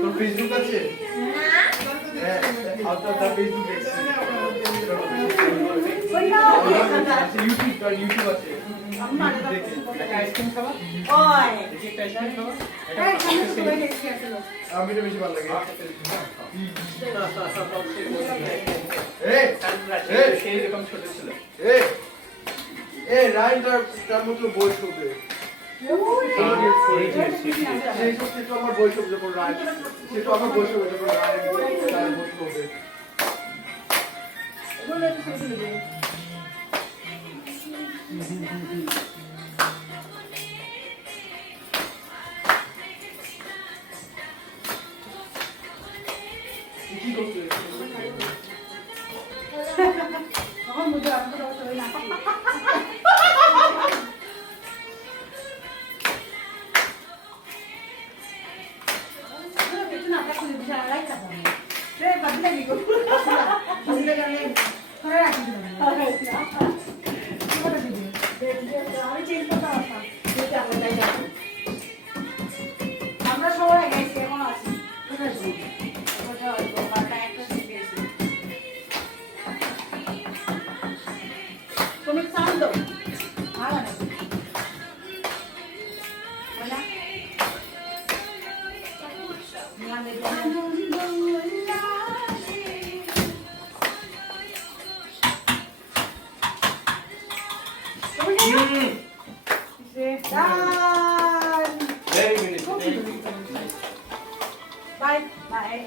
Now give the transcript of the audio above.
তোর ফেসবুক আছে? হ্যাঁ, আপনার ফেসবুক দেখছি। ইউটিউব আছে। আইসক্রিম খাবা? একটা আইসক্রিম খাবা? আমি তো বেশি ভালো লাগে। সেই রকম ছোট ছিল। রাইন্ডার মতো বয়স হবে। সেই সত্যি আমার বয়স হবে যখন রাইন, সেটা আমার বয়স হবে যখন রাইন বয়স হবে। কি করতে তখন বুঝে আসতে হবে না। আমরা সবাই গেছি এখন আছি তুমি চান তো Bye. Bye.